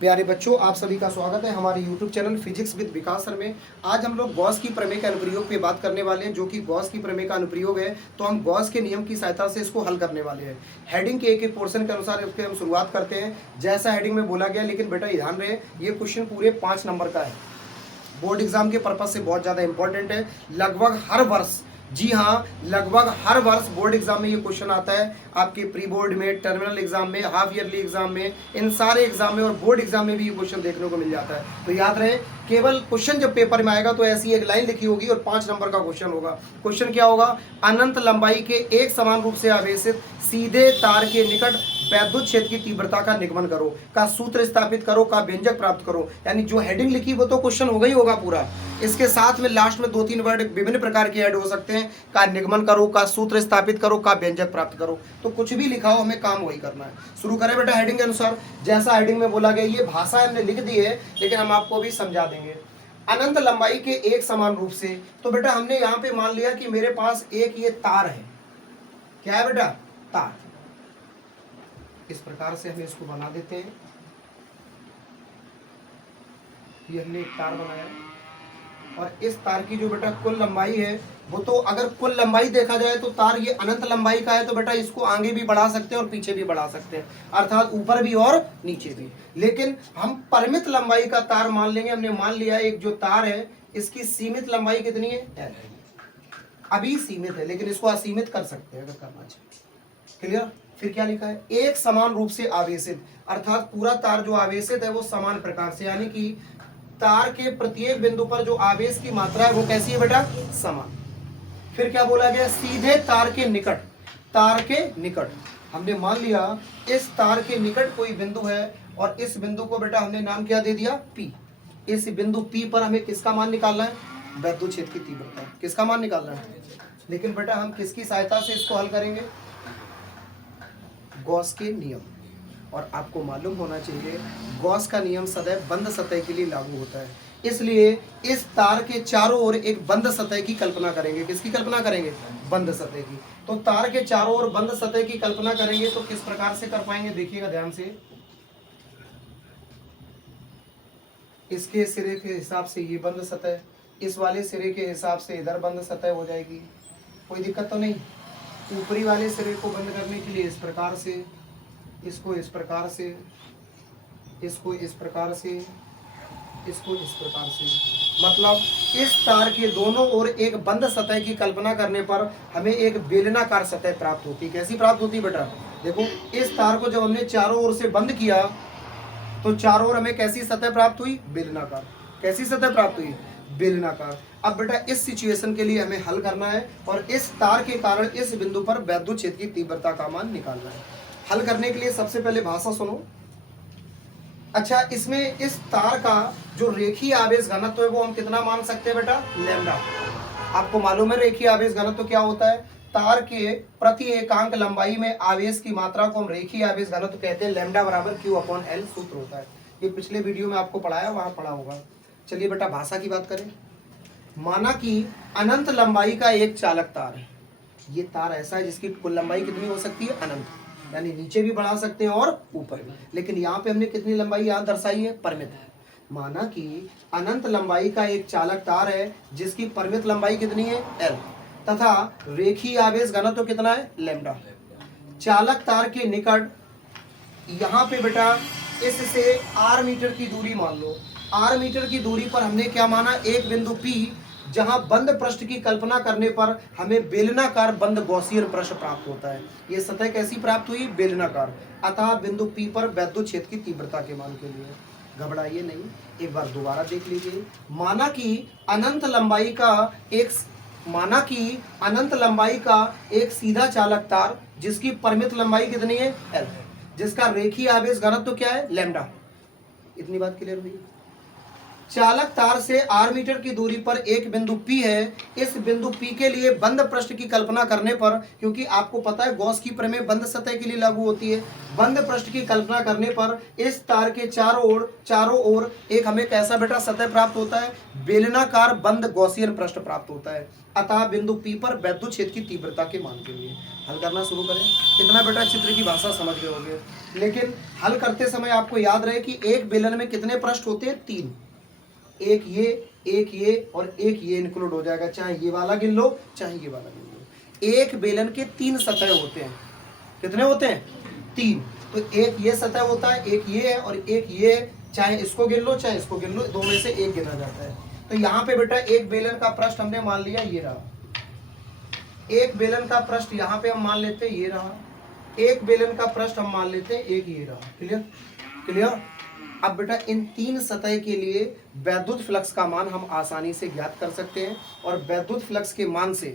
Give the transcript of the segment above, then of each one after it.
प्यारे बच्चों, आप सभी का स्वागत है हमारे YouTube channel physics with Vikas sir में। आज हम लोग गॉस की प्रमेय के अनुप्रयोग पे बात करने वाले हैं, जो कि गॉस की प्रमेय का अनुप्रयोग है। तो हम गॉस के नियम की सहायता से इसको हल करने वाले हैं। हेडिंग के एक एक पोर्शन के अनुसार इसके हम शुरुआत करते हैं जैसा हेडिंग में बोला गया। लेकिन बेटा ध्यान रहे, ये क्वेश्चन पूरे 5 नंबर का है, बोर्ड एग्जाम के पर्पज से बहुत ज़्यादा इंपॉर्टेंट है। लगभग हर वर्ष, जी हाँ, लगभग हर वर्ष बोर्ड एग्जाम में ये क्वेश्चन आता है। आपके प्री बोर्ड में, टर्मिनल एग्जाम में, हाफ ईयरली एग्जाम में, इन सारे एग्जाम में और बोर्ड एग्जाम में भी ये क्वेश्चन देखने को मिल जाता है। तो याद रहे, केवल क्वेश्चन जब पेपर में आएगा तो ऐसी एक लाइन लिखी होगी और 5 नंबर का क्वेश्चन होगा। क्वेश्चन क्या होगा? अनंत लंबाई के एक समान रूप से आवेशित सीधे तार के निकट वैद्युत क्षेत्र की तीव्रता का निगमन करो, का सूत्र स्थापित करो, का व्यंजक प्राप्त करो। यानी जो हेडिंग लिखी वो तो क्वेश्चन होगा ही होगा पूरा। इसके साथ में लास्ट में 2-3 वर्ड विभिन्न प्रकार के ऐड हो सकते हैं। का निगमन करो, का सूत्र स्थापित करो, का व्यंजक प्राप्त करो। तो कुछ भी लिखा हो, हमें काम वही करना है। शुरू करें बेटा हेडिंग के अनुसार। जैसा हेडिंग में बोला गया, ये भाषा हमने लिख दी है लेकिन हम आपको भी समझा देंगे। अनंत लंबाई के एक समान रूप से, तो बेटा हमने यहाँ पे मान लिया कि मेरे पास एक ये तार है। क्या है बेटा? तार। इस प्रकार से हम इसको बना देते हैं। ये हमने एक तार बनाया और इस तार की जो बेटा कुल लंबाई है, वो तो अगर कुल लंबाई देखा जाए तो तार ये अनंत लंबाई का है। तो बेटा इसको आगे भी बढ़ा सकते हैं और पीछे भी बढ़ा सकते हैं, अर्थात ऊपर भी और नीचे भी। लेकिन हम परिमित लंबाई का तार मान लेंगे। हमने मान लिया एक जो तार है, इसकी सीमित लंबाई कितनी है? L। अभी सीमित है लेकिन इसको असीमित कर सकते हैं अगर करना चाहिए। क्लियर? फिर क्या लिखा है? एक समान रूप से आवेशित, अर्थात पूरा तार जो आवेशित है वो समान प्रकार से, यानी कि तार के प्रत्येक बिंदु पर जो आवेश की मात्रा है वो कैसी है बेटा? समान। फिर क्या बोला गया? सीधे तार के निकट। तार के निकट हमने मान लिया इस तार के निकट कोई बिंदु है और इस बिंदु को बेटा हमने नाम क्या दे दिया? P। इस बिंदु P पर हमें किसका मान निकालना है? वैद्युत क्षेत्र की तीव्रता। किसका मान निकालना है? लेकिन बेटा हम किसकी सहायता से इसको हल करेंगे? गॉस के नियम। और आपको मालूम होना चाहिए गॉस का नियम सदैव बंद सतह के लिए लागू होता है। इसलिए इस तार के चारों ओर एक बंद सतह की कल्पना करेंगे। किसकी कल्पना करेंगे? बंद सतह की। तो तार के चारों ओर बंद सतह की कल्पना करेंगे तो किस प्रकार से कर पाएंगे? देखिएगा ध्यान से। इसके सिरे के हिसाब से ये बंद सतह, इस वाले सिरे के हिसाब से इधर बंद सतह हो जाएगी। कोई दिक्कत तो नहीं। ऊपरी वाले सिरे को बंद करने के लिए इस प्रकार से, इसको इस प्रकार से, इसको इस प्रकार से, इसको इस प्रकार से। मतलब इस तार के दोनों ओर एक बंद सतह की कल्पना करने पर हमें एक बेलनाकार सतह प्राप्त होती है। कैसी प्राप्त होती है बेटा? देखो, इस तार को जब हमने चारों ओर से बंद किया तो चारों ओर हमें कैसी सतह प्राप्त हुई? बेलनाकार। कैसी सतह प्राप्त हुई? बेलनाकार। अब बेटा इस सिचुएशन के लिए हमें हल करना है और इस तार के कारण इस बिंदु पर वैद्युत क्षेत्र की तीव्रता का मान निकालना है। हल करने के लिए सबसे पहले भाषा सुनो। अच्छा, इसमें इस तार का जो रेखीय आवेश घनत्व है वो हम कितना मान सकते हैं बेटा? लैम्डा। आपको मालूम है रेखीय आवेश घनत्व क्या होता है? तार के प्रति एकांक लंबाई में आवेश की मात्रा को हम रेखीय आवेश घनत्व कहते हैं। लैम्डा बराबर Q/L सूत्र होता है। ये पिछले वीडियो में आपको पढ़ाया, वहां पढ़ा होगा। चलिए बेटा भाषा की बात करें। माना कि अनंत लंबाई का एक चालक तार है। ये तार ऐसा है जिसकी कुल लंबाई कितनी हो सकती है? अनंत। यानी नीचे भी बढ़ा सकते हैं और ऊपर भी। लेकिन यहाँ पे हमने कितनी लंबाई यहाँ दर्शाई है? परिमित है। माना कि अनंत लंबाई का एक चालक तार है जिसकी परिमित लंबाई कितनी है? L, तथा रेखीय आवेश घनत्व कितना है? लैम्डा। चालक तार के निकट यहाँ पे बेटा इससे r मीटर की दूरी मान लो। r मीटर की दूरी पर हमने क्या माना? एक बिंदु P, जहां बंद पृष्ठ की कल्पना करने पर हमें बेलनाकार बंद गॉसियन पृष्ठ प्राप्त होता है। ये सतह कैसी प्राप्त हुई? बेलनाकार। अतः बिंदु P पर वैद्युत क्षेत्र की तीव्रता के मान के लिए घबराइए नहीं, एक बार दोबारा देख लीजिए। माना कि अनंत लंबाई का एक सीधा चालक तार जिसकी परिमित लंबाई कितनी है? L, जिसका रेखीय आवेश घनत्व क्या है? लैम्डा। इतनी बात क्लियर हुई? चालक तार से r मीटर की दूरी पर एक बिंदु P है। इस बिंदु P के लिए बंद पृष्ठ की कल्पना करने पर, क्योंकि आपको पता है गॉस की प्रमेय बंद सतह के लिए लागू होती है, बंद पृष्ठ की कल्पना करने पर इस तार के चारों ओर एक हमें कैसा बेटा सतह प्राप्त होता है, बेलनाकार बंद गॉसियन पृष्ठ प्राप्त होता है। अतः बिंदु P पर वैद्युत क्षेत्र की तीव्रता के मान के लिए हल करना शुरू करें। कितना बेटा चित्र की भाषा समझ गए होंगे, लेकिन हल करते समय आपको याद रहे कि एक बेलन में कितने पृष्ठ होते हैं, 3। एक ये और एक ये इंक्लूड हो जाएगा, चाहे ये वाला गिन लो चाहे ये वाला गिन लो। एक बेलन के 3 सतह होते हैं। कितने होते हैं, 3। तो एक ये सतह होता है, एक ये है और एक ये है, चाहे इसको गिन लो चाहे इसको गिन लो, दो में से एक गिना जाता है। तो यहाँ पे बेटा एक बेलन का पृष्ठ हमने मान लिया ये रहा, एक बेलन का पृष्ठ यहाँ पे हम मान लेते ये रहा, एक बेलन का पृष्ठ हम मान लेते एक ये रहा। Clear clear. अब बेटा इन 3 सतह के लिए वैद्युत फ्लक्स का मान हम आसानी से ज्ञात कर सकते हैं और वैद्युत फ्लक्स के मान से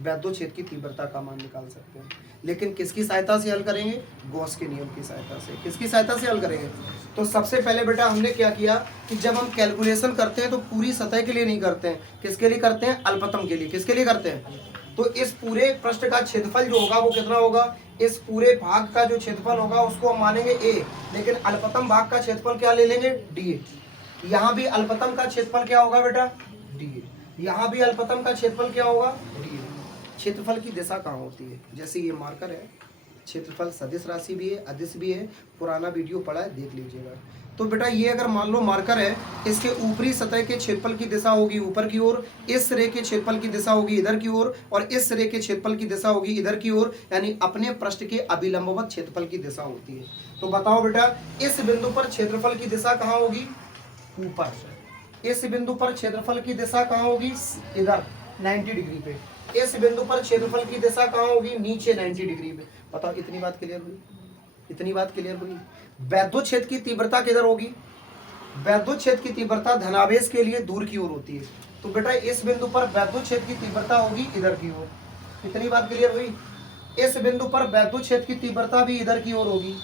वैद्युत क्षेत्र की तीव्रता का मान निकाल सकते हैं। लेकिन किसकी सहायता से हल करेंगे, गॉस के नियम की सहायता से। किसकी सहायता से हल करेंगे, तो सबसे पहले बेटा हमने क्या किया कि जब हम कैलकुलेशन करते हैं तो पूरी सतह के लिए नहीं करते हैं, किसके लिए करते हैं, अल्पतम के लिए। किसके लिए करते हैं, तो इस पूरे पृष्ठ का क्षेत्रफल जो होगा वो कितना होगा, इस पूरे भाग का जो क्षेत्रफल होगा उसको हम मानेंगे a, लेकिन अल्पतम भाग का क्षेत्रफल क्या ले लेंगे, dA। यहाँ भी अल्पतम का क्षेत्रफल क्या होगा बेटा, dA। यहाँ भी अल्पतम का क्षेत्रफल क्या होगा, dA। क्षेत्रफल की दिशा कहाँ होती है, जैसे ये मार्कर है, क्षेत्रफल सदिश राशि भी है, अदिश भी है, पुराना वीडियो पड़ा है देख लीजिएगा। तो बेटा ये अगर मान लो मार्कर है, इसके ऊपरी सतह के क्षेत्रफल की दिशा होगी ऊपर की ओर, इस सिरे के क्षेत्रफल की दिशा होगी इधर की ओर और इस सिरे के क्षेत्रफल की दिशा होगी इधर की ओर, यानी अपने पृष्ठ के अभिलंबवत क्षेत्रफल की दिशा होती है। तो बताओ बेटा इस बिंदु पर क्षेत्रफल की दिशा कहाँ होगी, ऊपर। इस बिंदु पर क्षेत्रफल की दिशा कहाँ होगी, इधर 90 डिग्री पे। इस बिंदु पर क्षेत्रफल की दिशा कहाँ होगी, नीचे 90 डिग्री पे। बताओ इतनी बात क्लियर हुई, इतनी बात क्लियर हुई। वैद्युत क्षेत्र की तीव्रता किधर होगी, वैद्युत क्षेत्र की तीव्रता धनावेश के लिए दूर की ओर होती है। तो बेटा इस बिंदु पर वैद्युत क्षेत्र की तीव्रता होगी इधर की ओर। इतनी बात क्लियर हुई। इस बिंदु पर वैद्युत क्षेत्र की तीव्रता भी इधर की ओर होगी।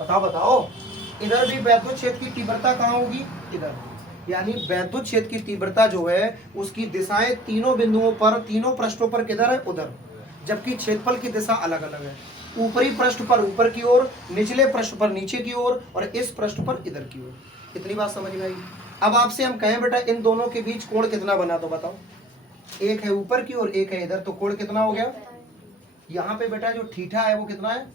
बताओ बताओ, इधर भी वैद्युत क्षेत्र की तीव्रता कहाँ होगी, इधर। यानी वैद्युत क्षेत्र की तीव्रता जो है उसकी दिशाएं तीनों बिंदुओं पर, तीनों पृष्ठों पर किधर है, उधर, जबकि क्षेत्रफल की दिशा अलग अलग है। ऊपरी पृष्ठ पर ऊपर की ओर, निचले पृष्ठ पर नीचे की ओर और इस पृष्ठ पर इधर की ओर। इतनी बात समझ में आई। अब आपसे हम कहें बेटा इन दोनों के बीच कोण कितना बना, तो बताओ। एक है ऊपर की ओर एक है इधर, तो कोण कितना हो गया, यहाँ पे बेटा जो थीटा है वो कितना है,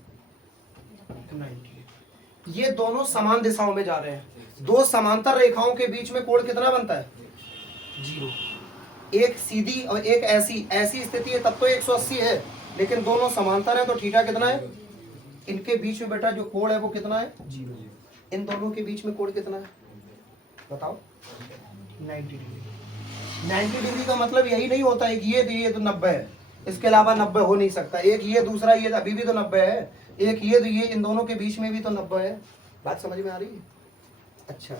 90। ये दोनों समान दिशाओं में जा रहे हैं, दो समांतर रेखाओं के बीच में कोण कितना बनता है, 0। एक सीधी और एक ऐसी स्थिति है तब तो 180 है, लेकिन दोनों समांतर है तो थीटा कितना है, इनके बीच में बेटा जो कोण है वो कितना है, 0। इन दोनों के बीच में कोण कितना है बताओ, 90 डिग्री। 90 डिग्री का मतलब यही नहीं होता है कि ये तो 90 है, इसके अलावा 90 हो नहीं सकता। एक ये दूसरा ये अभी भी तो 90 है, एक ये तो ये, इन दोनों के बीच में भी तो 90 है। बात समझ में आ रही है। अच्छा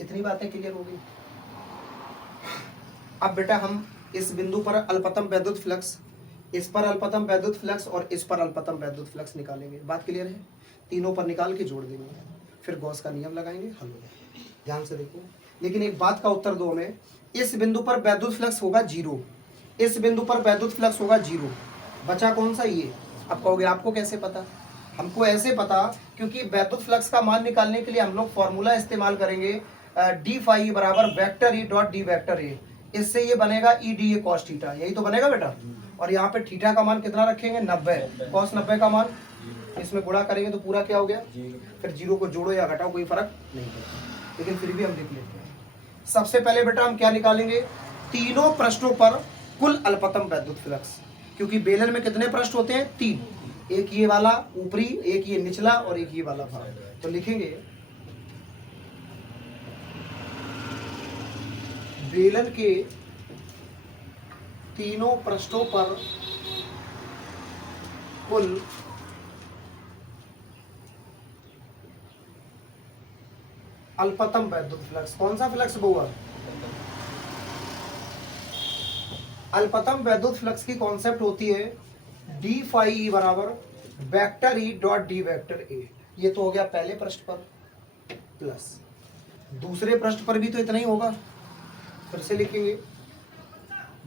इतनी बातें क्लियर हो गई। अब बेटा हम इस बिंदु पर अल्पतम वैद्युत फ्लक्स, इस पर अल्पतम वैद्युत फ्लक्स और इस पर अल्पतम वैद्युत फ्लक्स निकालेंगे। बात क्लियर है। तीनों पर निकाल के जोड़ देंगे, फिर गॉस का नियम लगाएंगे, हल हो जाएगा। ध्यान से देखो, लेकिन एक बात का उत्तर दो हमें। इस बिंदु पर वैद्युत फ्लक्स होगा 0, इस बिंदु पर वैद्युत फ्लक्स होगा 0, बचा कौन सा, ये। अब कहोगे आपको कैसे पता, हमको ऐसे पता क्योंकि वैद्युत फ्लक्स का मान निकालने के लिए हम लोग फॉर्मूला इस्तेमाल करेंगे डी फाई बराबर vector E dot D vector A. इससे ये बनेगा E D A cos theta, यही तो बनेगा बेटा। और यहाँ पे थीटा का मान कितना रखेंगे, 90, कॉस 90 का मान, इसमें गुणा करेंगे तो पूरा क्या हो गया। फिर 0 को जोड़ो या घटाओ कोई फर्क नहीं पड़ता, लेकिन फिर भी हम देख लेते हैं। सबसे पहले बेटा हम क्या निकालेंगे, तीनों पृष्ठों पर कुल अल्पतम वैद्युत फ्लक्स, क्योंकि बेलन में कितने पृष्ठ होते हैं, 3, एक ये वाला ऊपरी, एक ये निचला और एक ये वाला भाग। तो लिखेंगे बेलन के तीनों पृष्ठों पर कुल अल्पतम वैद्युत फ्लक्स। कौन सा फ्लक्स हुआ, अल्पतम वैद्युत फ्लक्स की कॉन्सेप्ट होती है डी फाई ई बराबर vector E dot D vector A. ये तो हो गया पहले पृष्ठ पर, प्लस दूसरे पृष्ठ पर भी तो इतना ही होगा, फिर से लिखेंगे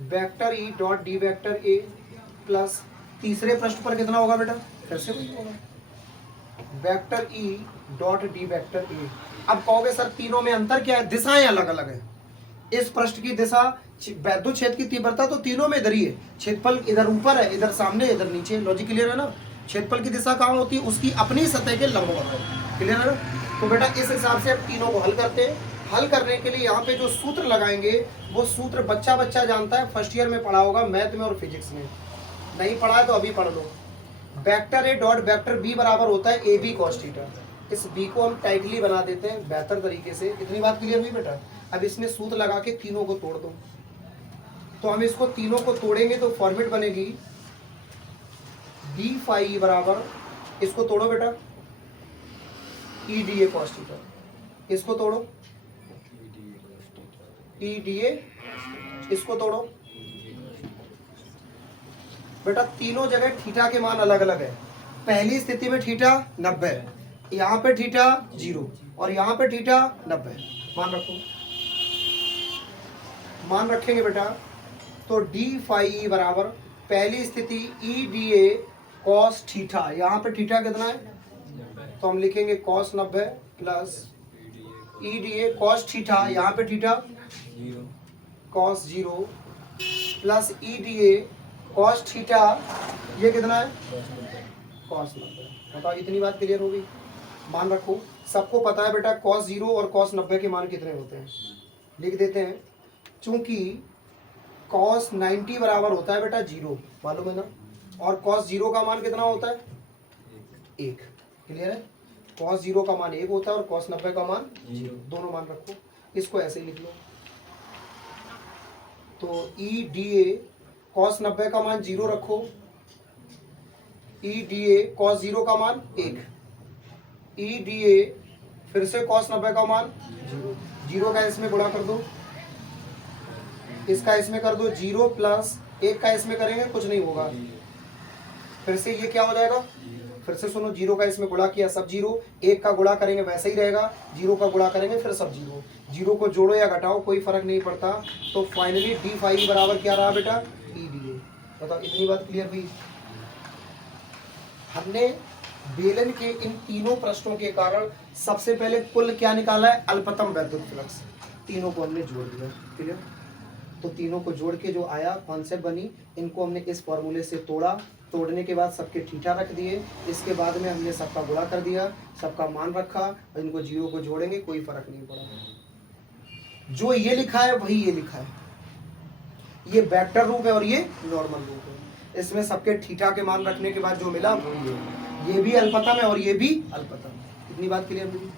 vector E dot D vector A plus तीसरे पृष्ठ पर कितना होगा बेटा, फिर से वही होगा vector E dot D vector A. अब कहोगे सर तीनों में अंतर क्या है, दिशाएं अलग अलग है। इस पृष्ठ की दिशा वैद्युत क्षेत्र की तीव्रता तो तीनों में इधर ही है, क्षेत्रफल इधर ऊपर है, इधर सामने, इधर नीचे। लॉजिक क्लियर है ना। क्षेत्रफल की दिशा कहाँ होती है, उसकी अपनी सतह के लंबवत। क्लियर है ना। तो बेटा इस हिसाब से अब तीनों को हल करते हैं। हल करने के लिए यहाँ पे जो सूत्र लगाएंगे वो सूत्र बच्चा बच्चा जानता है, फर्स्ट ईयर में पढ़ा होगा मैथ में और फिजिक्स में। नहीं पढ़ा है तो अभी पढ़ लो। Vector A dot vector B बराबर होता है ए बी कॉस थीटा। इस बी को हम टाइटली बना देते हैं बेहतर तरीके से। इतनी बात क्लियर हुई बेटा। अब इसमें सूत्र लगा के तीनों को तोड़ दो। तो हम इसको तीनों को तोड़ेंगे तो फॉर्मेट बनेगी डी फाई बराबर, इसको तोड़ो बेटा, E D A cos theta. इसको तोड़ो ई डी ए, इसको तोड़ो बेटा। तीनों जगह थीटा के मान अलग अलग है। पहली स्थिति में थीटा 90, यहाँ पे थीटा 0 और यहाँ पे थीटा 90। मान रखो, मान रखेंगे बेटा। तो डी फाई बराबर पहली स्थिति E D A cos theta, यहाँ पे थीटा कितना है तो हम लिखेंगे cos 90 plus E D A cos theta, यहाँ पे theta cos 0 plus E D A cos theta, ये कितना है कॉस 90। बताओ इतनी बात क्लियर हो गई। मान रखो, सबको पता है बेटा कॉस 0 और कॉस 90 के मान कितने होते हैं, लिख देते हैं। चूंकि कॉस 90 बराबर होता है बेटा 0, मालूम है ना, और कॉस 0 का मान कितना होता है 1। क्लियर है। कॉस 0 का मान 1 होता है और कॉस 90 का मान 0, दोनों मान रखो। इसको ऐसे ही लिख लो। तो ई डी ए कॉस 90 का मान 0 रखो, ई डी ए कॉस 0 का मान 1, ई डी ए फिर से कॉस 90 का मान 0 का इसमें गुणा कर दो, इसका इसमें कर दो 0 प्लस 1 का इसमें करेंगे कुछ नहीं होगा, फिर से ये क्या हो जाएगा, फिर से सुनो, 0 का इसमें गुणा किया सब 0, 1 का गुणा करेंगे वैसे ही रहेगा, 0 का गुणा करेंगे फिर सब 0, 0 को जोड़ो या घटाओ कोई फर्क नहीं पड़ता। तो फाइनली डी फाई बराबर क्या रहा बेटा ई डी ए। बताओ इतनी बात क्लियर हुई। हमने बेलन के इन तीनों प्रश्नों के कारण सबसे पहले कुल क्या निकाला है, अल्पतम वैद्युत फ्लक्स। तीनों को हमने जोड़ दिया। क्लियर। तो तीनों को जोड़ के जो आया कॉन्सेप्ट बनी, इनको हमने इस फॉर्मूले से तोड़ा। तोड़ने के बाद सबके थीटा रख दिए, इसके बाद में हमने सबका गुणा कर दिया, सबका मान रखा और इनको 0 को जोड़ेंगे कोई फर्क नहीं पड़ा। जो ये लिखा है वही ये लिखा है, ये वेक्टर रूप है और ये नॉर्मल रूप है। इसमें सबके थीटा के मान रखने के बाद जो मिला वही है, ये भी अल्पतम है और ये भी अल्पतम। इतनी बात क्लियर हुई।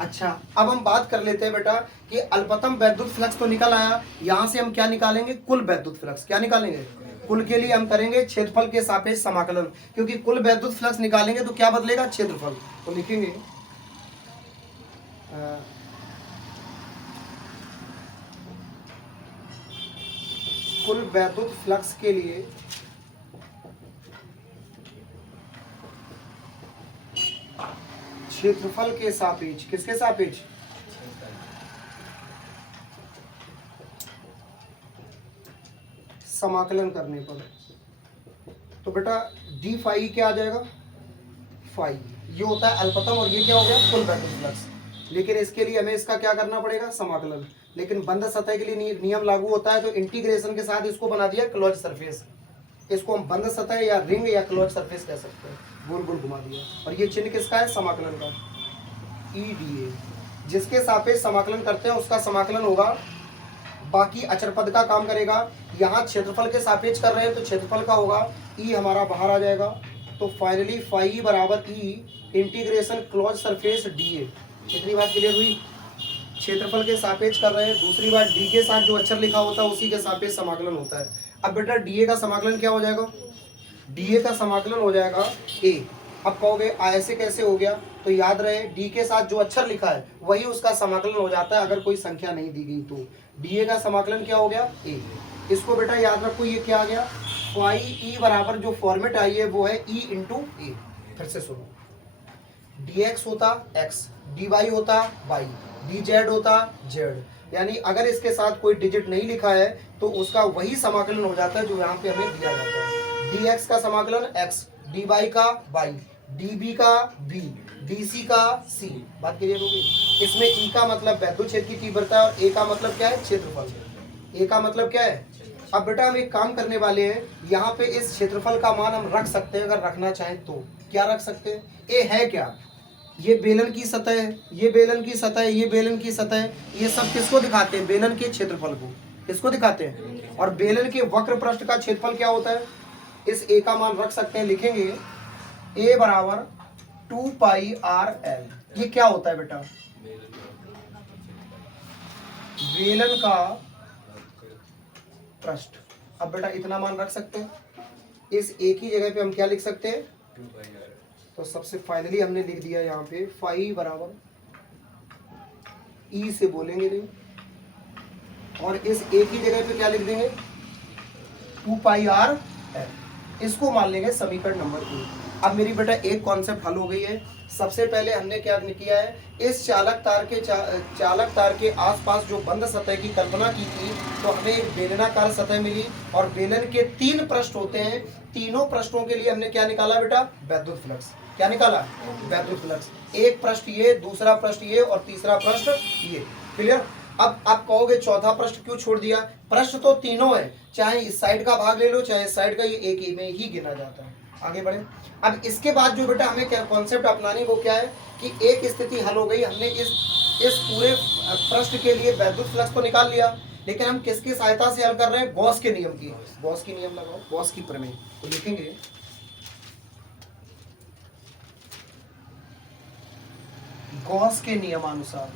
अच्छा, अब हम बात कर लेते हैं बेटा कि अल्पतम वैद्युत फ्लक्स तो निकल आया, यहाँ से हम क्या निकालेंगे, कुल वैद्युत फ्लक्स। क्या निकालेंगे, कुल के लिए हम करेंगे क्षेत्रफल के सापेक्ष समाकलन, क्योंकि कुल वैद्युत फ्लक्स निकालेंगे तो क्या बदलेगा, क्षेत्रफल। तो लिखेंगे कुल वैद्युत फ्लक्स के लिए क्षेत्रफल के सापेक्ष, किसके सापेक्ष, समाकलन करने पर। तो बेटा डी फाई क्या आ जाएगा, फाई, ये होता है अल्पतम और ये क्या हो गया कुल वैद्युत फ्लक्स। लेकिन इसके लिए हमें इसका क्या करना पड़ेगा, समाकलन। लेकिन बंद सतह के लिए नियम लागू होता है, तो इंटीग्रेशन के साथ इसको बना दिया क्लोज सरफेस। इसको हम बंद सतह या रिंग या क्लोज सरफेस कह सकते हैं, गोल गोल घुमा दिया। और ये चिन्ह किसका है, समाकलन का, ई डी ए। जिसके सापेक्ष समाकलन करते हैं उसका समाकलन होगा, बाकी अचर पद का काम करेगा। यहाँ क्षेत्रफल के सापेक्ष कर रहे हैं तो क्षेत्रफल का होगा, ई हमारा बाहर आ जाएगा। तो फाइनली फाई बराबर E integration close surface D A. इतनी बात क्लियर हुई। क्षेत्रफल के सापेक्ष कर रहे हैं, दूसरी बात डी के साथ जो अक्षर लिखा होता है उसी के सापेक्ष समाकलन होता है। अब बेटा डी ए का समाकलन क्या हो जाएगा, डी ए का समाकलन हो जाएगा ए। अब कहोगे ऐसे कैसे हो गया, तो याद रहे डी के साथ जो अक्षर लिखा है वही उसका समाकलन हो जाता है, अगर कोई संख्या नहीं दी गई तो। डी ए का समाकलन क्या हो गया ए। इसको बेटा याद रखो, ये क्या आ गया, फाई ई बराबर जो फॉर्मेट आई है वो है ई इंटू ए। फिर से सुनो, डी एक्स होता एक्स, डी वाई होता वाई, डी जेड होता जेड, यानी अगर इसके साथ कोई डिजिट नहीं लिखा है तो उसका वही समाकलन हो जाता है जो यहाँ पे हमें दिया जाता है। डी एक्स का समाकलन एक्स, डी वाई का वाई, डी बी का बी, डी सी का सी। बात क्लियर होगी। इसमें ई का मतलब वैद्युत क्षेत्र की तीव्रता और ए का मतलब क्या है, क्षेत्रफल। ए का मतलब क्या है। अब बेटा हम एक काम करने वाले हैं, यहाँ पे इस क्षेत्रफल का मान हम रख सकते हैं, अगर रखना चाहें तो क्या रख सकते हैं। ए है क्या, ये बेलन की सतह है, ये बेलन की सतह है, ये बेलन की सतह है, ये सब किसको दिखाते हैं, बेलन के क्षेत्रफल को। किसको दिखाते हैं। और बेलन के वक्र पृष्ठ का क्षेत्रफल क्या होता है, इस ए का मान रख सकते हैं, लिखेंगे ए बराबर 2 पाई आर एल। ये क्या होता है बेटा, बेलन का पृष्ठ। अब बेटा इतना मान रख सकते हैं, इस ए की जगह पे हम क्या लिख सकते हैं, तो सबसे फाइनली हमने लिख दिया यहाँ पे फाई बराबर ई से बोलेंगे नहीं, और इस ए की जगह पे क्या लिख देंगे 2 पाई आर एल। इसको मान लेंगे समीकरण नंबर 1। अब मेरी बेटा एक कॉन्सेप्ट हल हो गई है। सबसे पहले हमने क्या किया है, इस चालक तार के आसपास जो बंद सतह की कल्पना की थी, तो हमें एक बेलनाकार सतह मिली और बेलन के 3 पृष्ठ होते हैं। तीनों पृष्ठों के लिए हमने क्या निकाला बेटा, वैद्युत फ्लक्स। क्या निकाला, वैद्युत फ्लक्स। एक पृष्ठ ये, दूसरा पृष्ठ ये और तीसरा पृष्ठ ये। क्लियर। अब आप कहोगे चौथा पृष्ठ क्यों छोड़ दिया, पृष्ठ तो तीनों है, चाहे इस साइड का भाग ले लो चाहे इस साइड का, ये एक ही में ही गिना जाता है। आगे बढ़े। अब इसके बाद जो बेटा हमें क्या कॉन्सेप्ट अपनानी, वो क्या है कि एक स्थिति हल हो गई, हमने इस पूरे पृष्ठ के लिए वैद्युत फ्लक्स तो निकाल लिया, लेकिन हम किसकी सहायता से हल कर रहे हैं, गॉस के नियम की। गॉस की नियम लगाओ, गॉस की प्रमेय। तो लिखेंगे गॉस के नियमानुसार।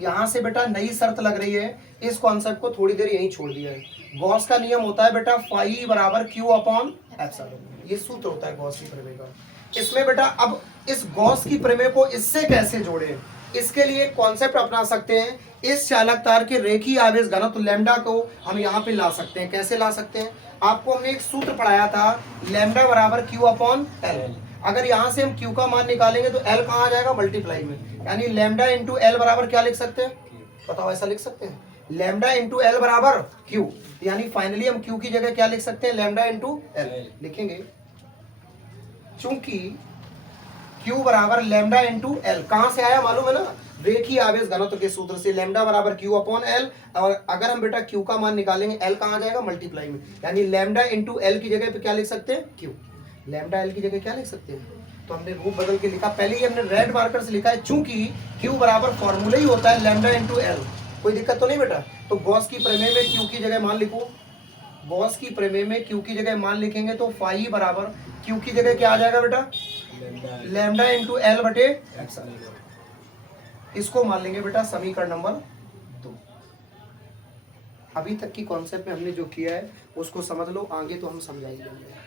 यहां से बेटा नई शर्त लग रही है, इस कॉन्सेप्ट को थोड़ी देर यहीं छोड़ दिया है। गॉस का नियम होता है बेटा फाई बराबर क्यू अपॉन एप्सिलॉन। ये सूत्र होता है गॉस की प्रमेय का। इसमें बेटा अब इस गॉस की प्रमेय को इससे कैसे जोड़े, इसके लिए कॉन्सेप्ट अपना सकते हैं। इस चालक तार के रेखीय आवेश घनत्व लैम्डा को हम यहाँ पे ला सकते हैं। कैसे ला सकते हैं, आपको हमने एक सूत्र पढ़ाया था, लैम्डा बराबर क्यू अपॉन एल। अगर यहाँ से हम क्यू का मान निकालेंगे तो एल कहाँ आ जाएगा, मल्टीप्लाई में, यानी लैम्डा इंटू एल बराबर क्या लिख सकते हैं, बताओ ऐसा लिख सकते हैं, लैम्डा इंटू एल बराबर क्यू। यानी फाइनली हम क्यू की जगह क्या लिख सकते हैं, लैम्डा इंटू एल लिखेंगे। चूंकि Q बराबर लैम्डा इंटू एल कहां से आया मालूम है ना, रेखीय आवेश घनत्व के सूत्र से, लैम्डा बराबर Q अपॉन एल। और अगर हम बेटा Q का मान निकालेंगे, L कहां आ जाएगा, मल्टीप्लाई में, यानी लैम्डा इंटू एल की जगह पे क्या लिख सकते हैं, Q। लैम्डा एल की जगह क्या लिख सकते हैं, तो हमने रूप बदल के लिखा, पहले ही हमने रेड मार्कर से लिखा है, चूंकि Q बराबर फॉर्मूला ही होता है लैम्डा इंटू एल। कोई दिक्कत तो नहीं बेटा। तो गॉस की प्रमेय में Q की जगह मान लिखो, गॉस की प्रमेय में Q की जगह मान लिखेंगे तो फाई बराबर Q की जगह क्या आ जाएगा बेटा, लैम्डा इंटू एल बटे एप्सिलॉन। इसको मान लेंगे बेटा समीकरण नंबर 2। अभी तक की कॉन्सेप्ट में हमने जो किया है उसको समझ लो, आगे तो हम समझा ही देंगे।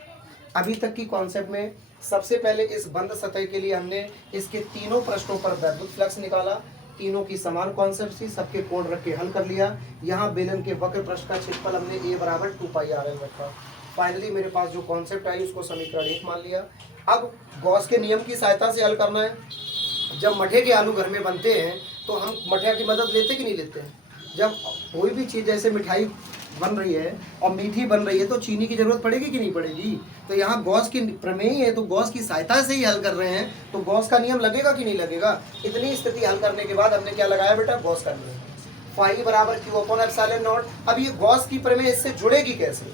अभी तक की कॉन्सेप्ट में सबसे पहले इस बंद सतह के लिए हमने इसके तीनों पृष्ठों पर वैद्युत फ्लक्स निकाला, तीनों की समान कॉन्सेप्ट थी, सबके कोण रख के हल कर लिया। यहाँ बेलन के वक्र पृष्ठ का क्षेत्रफल हमने ए बराबर 2 पाई आर एल रखा। फाइनली मेरे पास जो कॉन्सेप्ट आई उसको समीकरण 1 मान लिया। अब गॉस के नियम की सहायता से हल करना है। जब मठे के आलू घर में बनते हैं तो हम मठिया की मदद लेते कि नहीं लेते हैं। जब कोई भी चीज़ जैसे मिठाई बन रही है और मीठी बन रही है तो चीनी की जरूरत पड़ेगी कि नहीं पड़ेगी। तो यहाँ गॉस की प्रमेय है, तो गॉस की सहायता से ही हल कर रहे हैं, तो गॉस का नियम लगेगा कि नहीं लगेगा। इतनी स्थिति हल करने के बाद हमने क्या लगाया बेटा, गॉस का नियम, फाई बराबर क्यू अपॉन एप्सिलॉन नॉट। अब ये गॉस की प्रमेय इससे जुड़ेगी कैसे,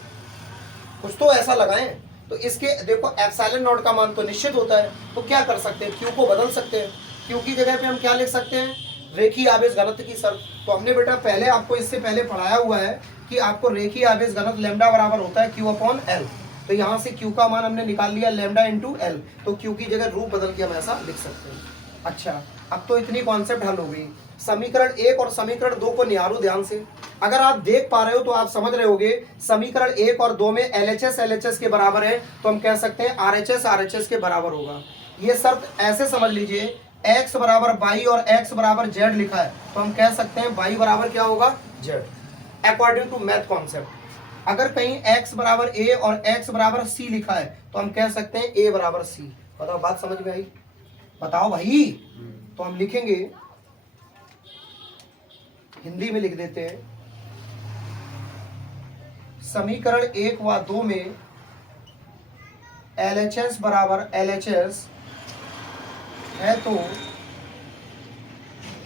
कुछ तो ऐसा लगाएं। तो इसके देखो एप्सिलॉन नॉट का मान तो निश्चित होता है, तो क्या कर सकते हैं, क्यू को बदल सकते हैं। क्यू की जगह पे हम क्या लिख सकते हैं, रेखीय आवेश घनत्व की शर्त। तो हमने बेटा पहले आपको इससे पहले पढ़ाया हुआ है कि आपको रेखीय आवेश घनत्व लैम्डा बराबर होता है क्यू अपॉन एल। तो यहाँ से क्यू का मान हमने निकाल लिया लैम्डा इंटू एल, तो क्यू की जगह रूप बदल के हम ऐसा लिख सकते हैं। अच्छा, अब तो इतनी कॉन्सेप्ट हल हो गई। समीकरण 1 और समीकरण 2 को निहारो ध्यान से। अगर आप देख पा रहे हो तो आप समझ रहे होगे, समीकरण 1 और 2 में LHS के बराबर है, तो हम कह सकते हैं RHS के बराबर होगा। ये शर्त ऐसे समझ लीजिए, x बराबर y और x बराबर z लिखा है, तो हम कह सकते हैं y बराबर क्या होगा, z, according to math concept. अगर कहीं x बराबर a और x बराबर c लिखा है तो हम कह सकते हैं a बराबर c। बताओ बात समझ में आई, बताओ भाई। तो हम लिखेंगे हिंदी में लिख देते हैं। समीकरण 1 व 2 में LHS बराबर LHS है तो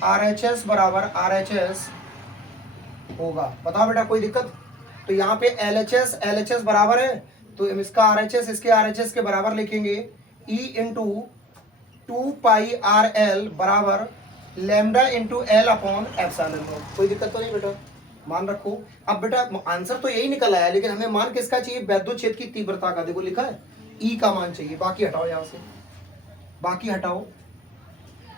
RHS बराबर RHS होगा। बताओ बेटा कोई दिक्कत? तो यहाँ पे LHS बराबर है तो इसका RHS इसके RHS के बराबर लिखेंगे। E इंटू 2πRL बराबर lambda into L upon epsilon not. कोई दिक्कत तो नहीं बेटा? मान रखो। अब बेटा आंसर तो यही निकल आया, लेकिन हमें मान किसका चाहिए? वैद्युत क्षेत्र की तीव्रता का। देखो लिखा है E का मान चाहिए। बाकी हटाओ, यहाँ से बाकी हटाओ।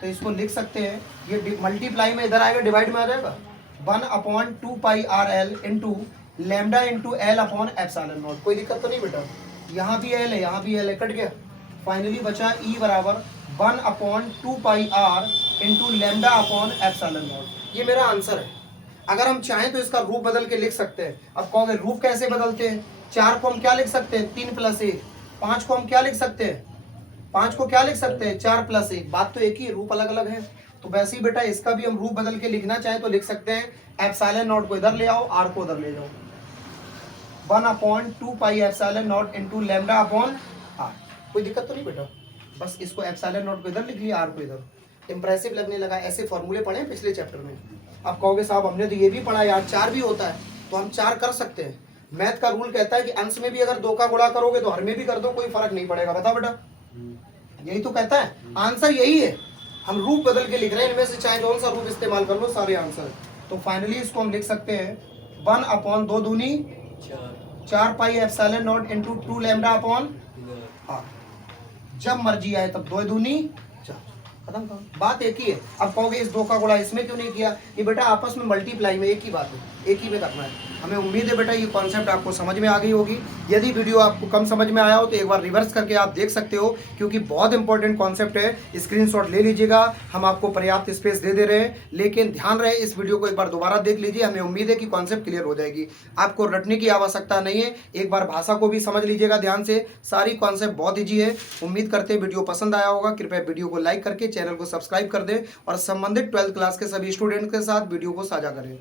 तो इसको लिख सकते हैं, ये मल्टीप्लाई में इधर आएगा, डिवाइड में आ जाएगा। 1/2πRL into lambda into L upon epsilon not. कोई दिक्कत तो नहीं बेटा? यहाँ भी L है, यहाँ भी L है, कट गया। फाइनली बचा E बराबर 1/2πR into lambda upon epsilon not. ये मेरा आंसर है। अगर हम चाहें तो इसका रूप बदल के लिख सकते हैं। अब कहोगे रूप कैसे बदलते हैं? 4 को हम क्या लिख सकते हैं? 3 + 1। 5 को हम क्या लिख सकते हैं? 5 को क्या लिख सकते हैं? 4 + 1। बात तो एक ही, रूप अलग अलग है। तो वैसे ही बेटा इसका भी हम रूप बदल के लिखना चाहें तो लिख सकते हैं। एप्सिलॉन नॉट को इधर ले आओ, R को उधर ले जाओ। 1/2π epsilon naught into lambda upon R। कोई दिक्कत तो नहीं बेटा? बस इसको एप्सिलॉन नॉट को इधर लिख लिया, R को इधर। इंप्रेसिव लगने लगा। ऐसे फॉर्मूले पढ़े हैं पिछले चैप्टर में। अब कहोगे साहब हमने तो ये भी पढ़ा यार, 4 भी होता है। तो हम 4 कर सकते हैं। मैथ का रूल कहता है कि अंश में भी अगर 2 का गुणा करोगे तो हर में भी कर दो, कोई फर्क नहीं पड़ेगा। बताओ बेटा, यही तो कहता है। आंसर यही है, हम रूप बदल के लिख रहे हैं। इनमें से चाहे कौन सा रूप इस्तेमाल कर लो, सारे आंसर। तो फाइनली इसको हम लिख सकते हैं 1/2 दूनी 4π epsilon naught into 2 lambda upon R। जब मर्जी आए तब 2 दूनी 4। खत्म काम, बात एक ही है। अब कहोगे इस 2 का गुणा इसमें क्यों नहीं किया? ये बेटा आपस में मल्टीप्लाई में एक ही बात है, एक ही में करना है। हमें उम्मीद है बेटा ये कॉन्सेप्ट आपको समझ में आ गई होगी। यदि वीडियो आपको कम समझ में आया हो तो एक बार रिवर्स करके आप देख सकते हो, क्योंकि बहुत इंपॉर्टेंट कॉन्सेप्ट है। स्क्रीनशॉट ले लीजिएगा, हम आपको पर्याप्त स्पेस दे रहे हैं। लेकिन ध्यान रहे, इस वीडियो को एक बार दोबारा देख लीजिए। हमें उम्मीद है कि कॉन्सेप्ट क्लियर हो जाएगी। आपको रटने की आवश्यकता नहीं है, एक बार भाषा को भी समझ लीजिएगा ध्यान से। सारी कॉन्सेप्ट बहुत ईजी है। उम्मीद करते हैं वीडियो पसंद आया होगा। कृपया वीडियो को लाइक करके चैनल को सब्सक्राइब कर दें और संबंधित 12th क्लास के सभी स्टूडेंट के साथ वीडियो को साझा करें।